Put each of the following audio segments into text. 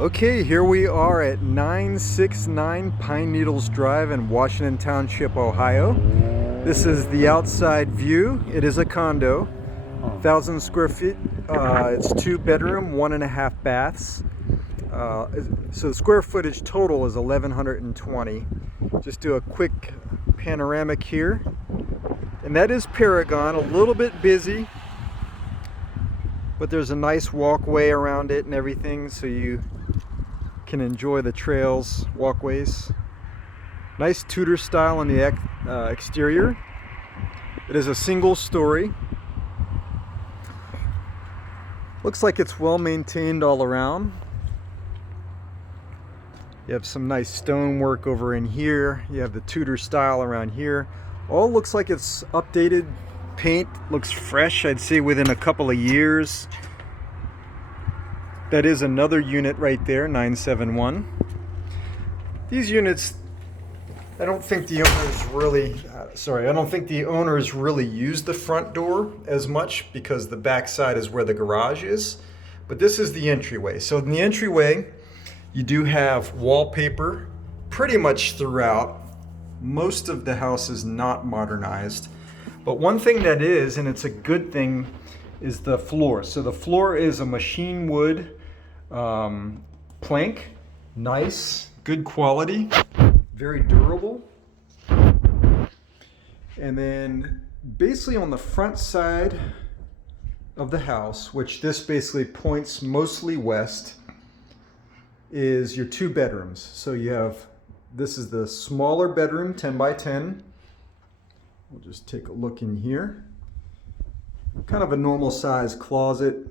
Okay, here we are at 969 Pine Needles Drive in Washington Township, Ohio. This is the outside view. It is a condo, 1,000 square feet. It's 2 bedroom, 1.5 baths. So the square footage total is 1,120. Just do a quick panoramic here. And that is Paragon, a little bit busy, but there's a nice walkway around it and everything, so you can enjoy the trails, walkways. Nice Tudor style on the exterior. It is a single story. Looks like it's well maintained all around. You have some nice stonework over in here. You have the Tudor style around here. All looks like it's updated. Paint looks fresh, I'd say within a couple of years. That is another unit right there, 971. These units, I don't think the owners really use the front door as much because the back side is where the garage is. But this is the entryway. So in the entryway, you do have wallpaper pretty much throughout. Most of the house is not modernized. But one thing that is, and it's a good thing, is the floor. So the floor is a machine wood plank, nice, good quality, very durable. And then basically on the front side of the house, which this basically points mostly west, is your 2 bedrooms. So you have, this is the smaller bedroom, 10 by 10. We'll just take a look in here. Kind of a normal size closet.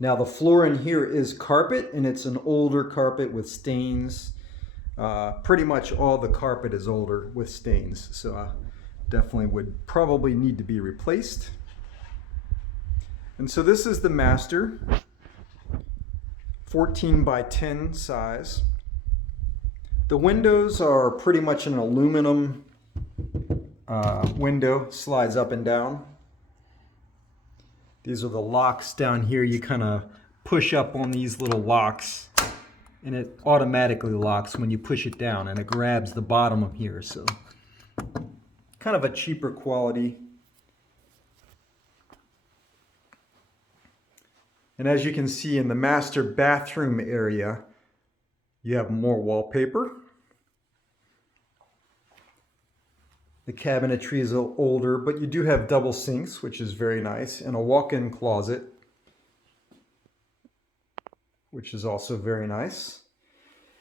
Now the floor in here is carpet, and it's an older carpet with stains. Pretty much all the carpet is older with stains, so definitely would probably need to be replaced. And so this is the master, 14 by 10 size. The windows are pretty much an aluminum window, slides up and down. These are the locks down here. You kind of push up on these little locks and it automatically locks when you push it down, and it grabs the bottom of here. So kind of a cheaper quality. And as you can see in the master bathroom area, you have more wallpaper. The cabinetry is older, but you do have double sinks, which is very nice, and a walk-in closet, which is also very nice.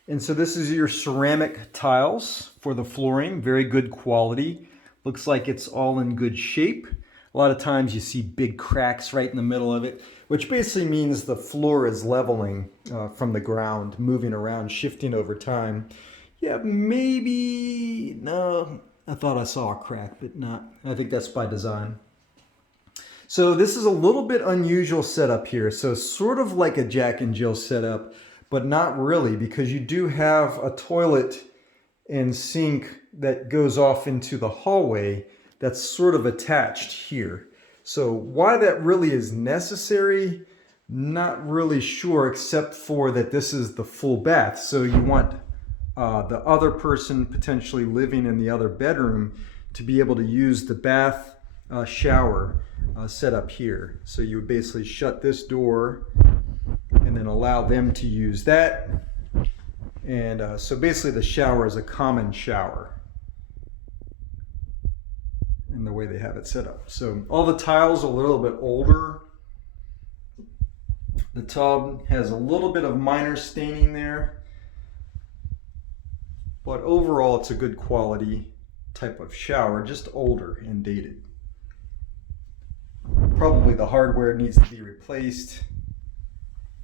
And so this is your ceramic tiles for the flooring, very good quality. Looks like it's all in good shape. A lot of times you see big cracks right in the middle of it, which basically means the floor is leveling from the ground, moving around, shifting over time. Yeah, maybe, no, I thought I saw a crack, but not. I think that's by design. So this is a little bit unusual setup here. So sort of like a Jack and Jill setup, but not really, because you do have a toilet and sink that goes off into the hallway that's sort of attached here. So why that really is necessary, not really sure, except for that this is the full bath. So you want the other person potentially living in the other bedroom to be able to use the bath shower set up here. So you would basically shut this door and then allow them to use that. And so basically the shower is a common shower in the way they have it set up. So all the tiles are a little bit older. The tub has a little bit of minor staining there. But overall, it's a good quality type of shower, just older and dated. Probably the hardware needs to be replaced,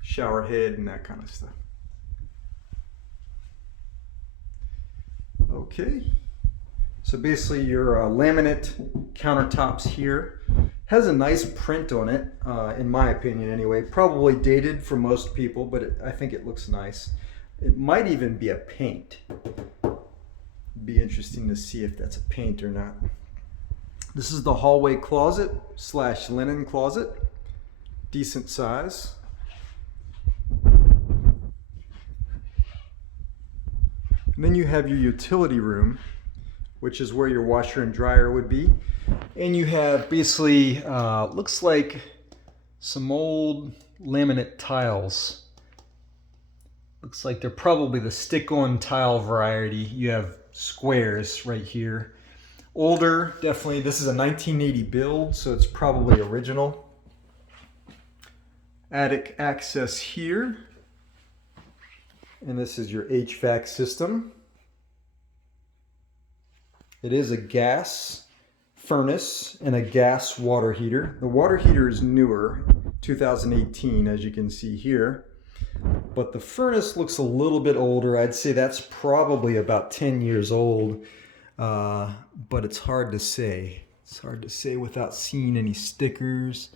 shower head and that kind of stuff. Okay, so basically your laminate countertops here has a nice print on it, in my opinion anyway. Probably dated for most people, but I think it looks nice. It might even be a paint. Be interesting to see if that's a paint or not. This is the hallway closet / linen closet. Decent size. And then you have your utility room, which is where your washer and dryer would be. And you have basically, looks like some old laminate tiles. Looks like they're probably the stick-on tile variety. You have squares right here. Older, definitely. This is a 1980 build, so it's probably original. Attic access here. And this is your HVAC system. It is a gas furnace and a gas water heater. The water heater is newer, 2018, as you can see here. But the furnace looks a little bit older. I'd say that's probably about 10 years old, but it's hard to say. It's hard to say without seeing any stickers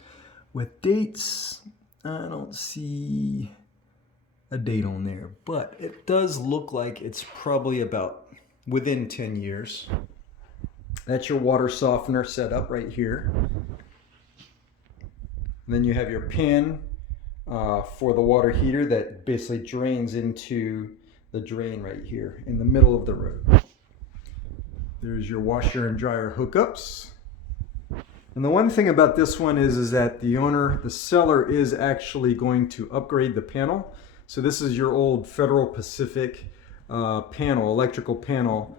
with dates. I don't see a date on there, but it does look like it's probably about within 10 years. That's your water softener set up right here. And then you have your pan for the water heater that basically drains into the drain right here in the middle of the road. There's your washer and dryer hookups. And the one thing about this one is that the seller is actually going to upgrade the panel. So this is your old Federal Pacific panel, electrical panel,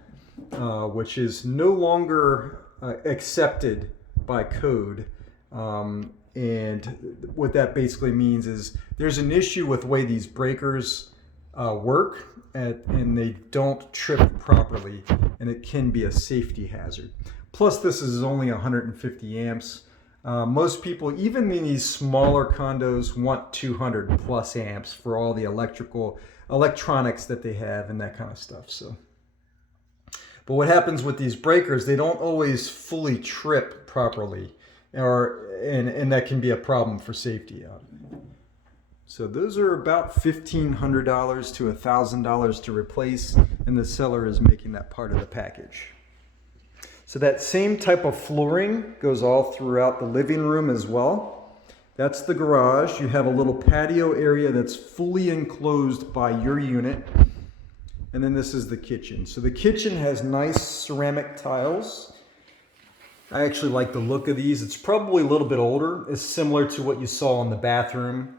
which is no longer accepted by code. And what that basically means is there's an issue with the way these breakers work and they don't trip properly, and it can be a safety hazard. Plus this is only 150 amps. Most people, even in these smaller condos, want 200 plus amps for all the electronics that they have and that kind of stuff. So, but what happens with these breakers, they don't always fully trip properly, and that can be a problem for safety out. So those are about $1,500 to $1,000 to replace, and the seller is making that part of the package. So that same type of flooring goes all throughout the living room as well. That's the garage. You have a little patio area that's fully enclosed by your unit. And then this is the kitchen. So the kitchen has nice ceramic tiles. I actually like the look of these. It's probably a little bit older. It's similar to what you saw in the bathroom.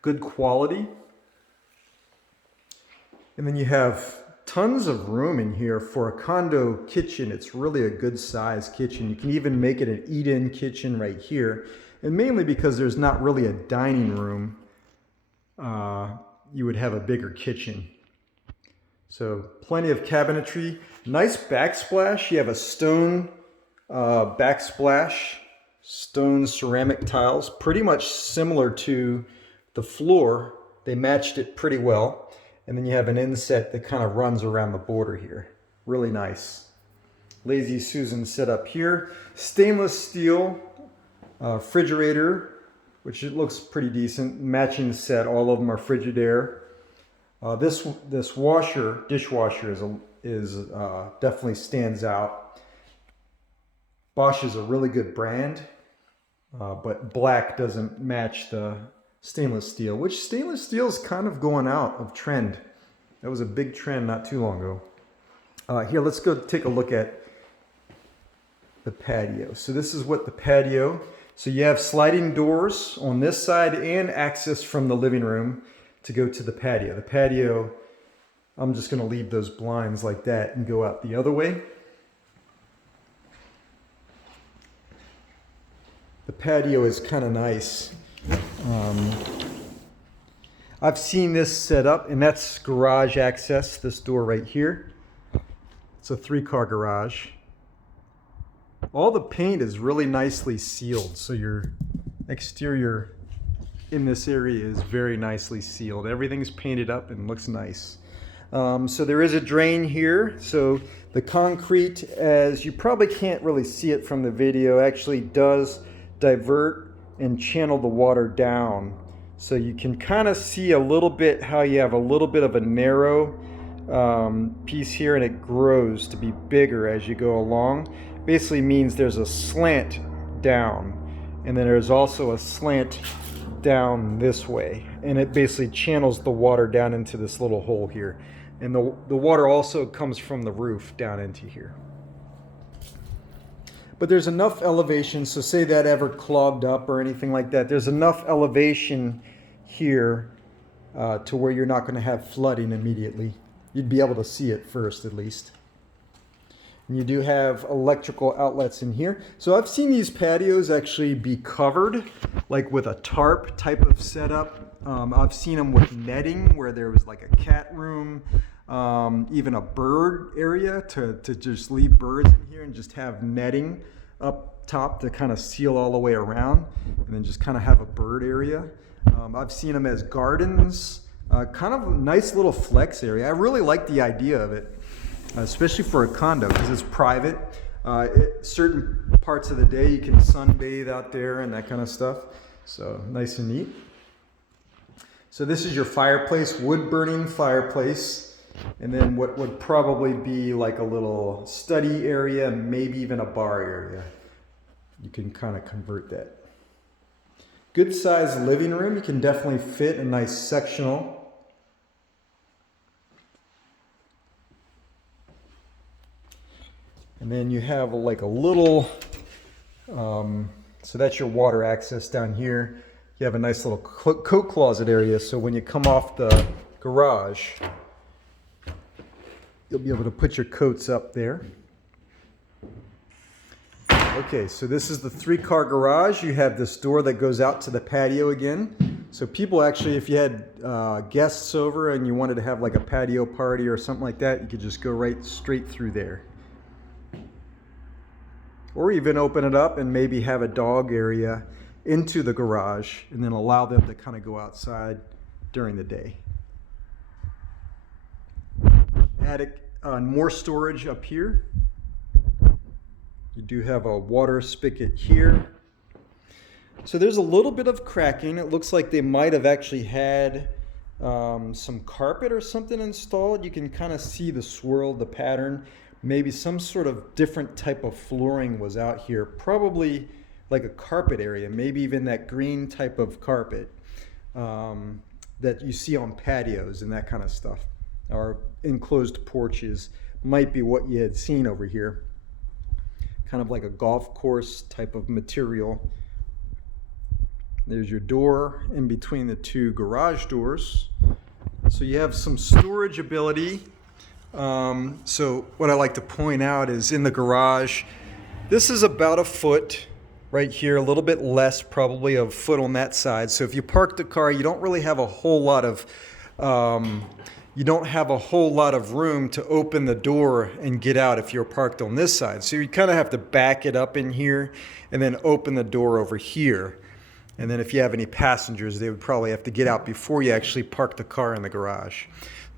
Good quality. And then you have tons of room in here for a condo kitchen. It's really a good size kitchen. You can even make it an eat-in kitchen right here. And mainly because there's not really a dining room, you would have a bigger kitchen. So plenty of cabinetry. Nice backsplash. You have a stone backsplash, stone ceramic tiles, pretty much similar to the floor. They matched it pretty well. And then you have an inset that kind of runs around the border here. Really nice. Lazy Susan set up here. Stainless steel refrigerator, which it looks pretty decent. Matching set, all of them are Frigidaire. This dishwasher is definitely stands out. Bosch is a really good brand, but black doesn't match the stainless steel, which stainless steel is kind of going out of trend. That was a big trend not too long ago. Here, let's go take a look at the patio. So this is what the patio, so you have sliding doors on this side and access from the living room to go to the patio. The patio, I'm just going to leave those blinds like that and go out the other way. The patio is kind of nice. I've seen this set up, and that's garage access, this door right here. It's a 3-car garage. All the paint is really nicely sealed, so your exterior in this area is very nicely sealed. Everything's painted up and looks nice. So there is a drain here. So the concrete, as you probably can't really see it from the video, actually does divert and channel the water down. So you can kind of see a little bit how you have a little bit of a narrow piece here, and it grows to be bigger as you go along. Basically means there's a slant down, and then there's also a slant down this way, and it basically channels the water down into this little hole here. And the water also comes from the roof down into here. But there's enough elevation, so say that ever clogged up or anything like that, there's enough elevation here to where you're not going to have flooding immediately. You'd be able to see it first at least. And you do have electrical outlets in here. So I've seen these patios actually be covered like with a tarp type of setup. I've seen them with netting where there was like a cat room, even a bird area to just leave birds in here and just have netting up top to kind of seal all the way around, and then just kind of have a bird area. I've seen them as gardens, kind of a nice little flex area. I really like the idea of it, especially for a condo because it's private. Certain parts of the day you can sunbathe out there and that kind of stuff. So nice and neat. So this is your fireplace, wood burning fireplace. And then what would probably be like a little study area, maybe even a bar area. You can kind of convert that. Good sized living room. You can definitely fit a nice sectional. And then you have like a little, so that's your water access down here. You have a nice little coat closet area. So when you come off the garage, you'll be able to put your coats up there. Okay, so this is the 3-car garage. You have this door that goes out to the patio again. So people actually, if you had guests over and you wanted to have like a patio party or something like that, you could just go right straight through there. Or even open it up and maybe have a dog area into the garage and then allow them to kind of go outside during the day. Attic, more storage up here. You do have a water spigot here. So there's a little bit of cracking. It looks like they might have actually had some carpet or something installed. You can kind of see the swirl, the pattern. Maybe some sort of different type of flooring was out here. Probably like a carpet area, maybe even that green type of carpet that you see on patios and that kind of stuff. Or enclosed porches might be what you had seen over here. Kind of like a golf course type of material. There's your door in between the 2 garage doors. So you have some storage ability. So what I like to point out is in the garage, this is about a foot right here, a little bit less, probably a foot on that side. So if you park the car, you don't really have a whole lot of room to open the door and get out if you're parked on this side. So you kind of have to back it up in here and then open the door over here. And then if you have any passengers, they would probably have to get out before you actually park the car in the garage.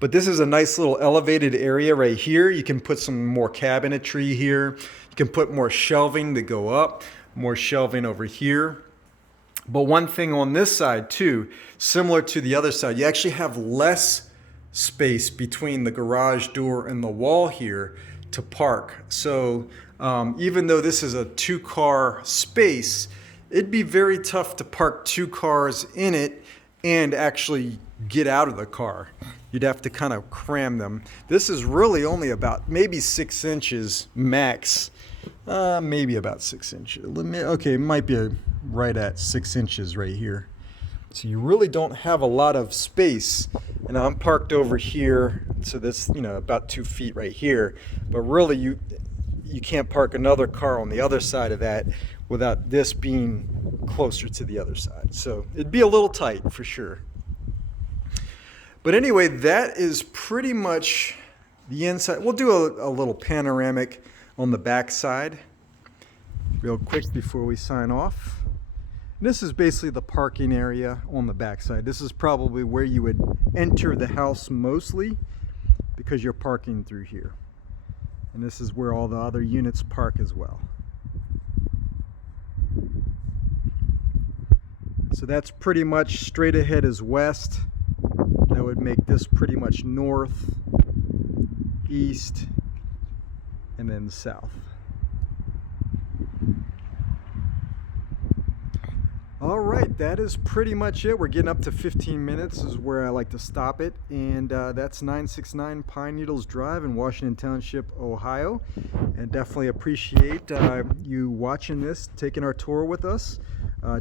But this is a nice little elevated area right here. You can put some more cabinetry here. You can put more shelving to go up, more shelving over here. But one thing on this side too, similar to the other side, you actually have less space between the garage door and the wall here to park. So even though this is a 2-car space, it'd be very tough to park 2 cars in it and actually get out of the car. You'd have to kind of cram them. This is really only about maybe 6 inches max. Maybe about 6 inches. Okay, it might be right at 6 inches right here. So you really don't have a lot of space. And I'm parked over here, so this, about 2 feet right here. But really, you can't park another car on the other side of that without this being closer to the other side. So it'd be a little tight for sure. But anyway, that is pretty much the inside. We'll do a little panoramic on the back side real quick before we sign off. This is basically the parking area on the back side. This is probably where you would enter the house mostly because you're parking through here. And this is where all the other units park as well. So that's pretty much straight ahead is west. That would make this pretty much north, east, and then south. All right, that is pretty much it. We're getting up to 15 minutes is where I like to stop it. And that's 969 Pine Needles Drive in Washington Township, Ohio. And definitely appreciate you watching this, taking our tour with us.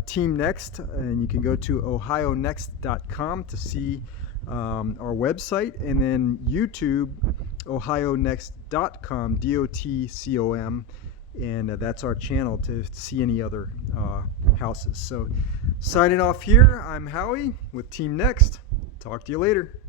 Team Next, and you can go to ohionext.com to see our website, and then YouTube, ohionext.com, DOTCOM. And that's our channel to see any other houses. So signing off here, I'm Howie with Team Next. Talk to you later.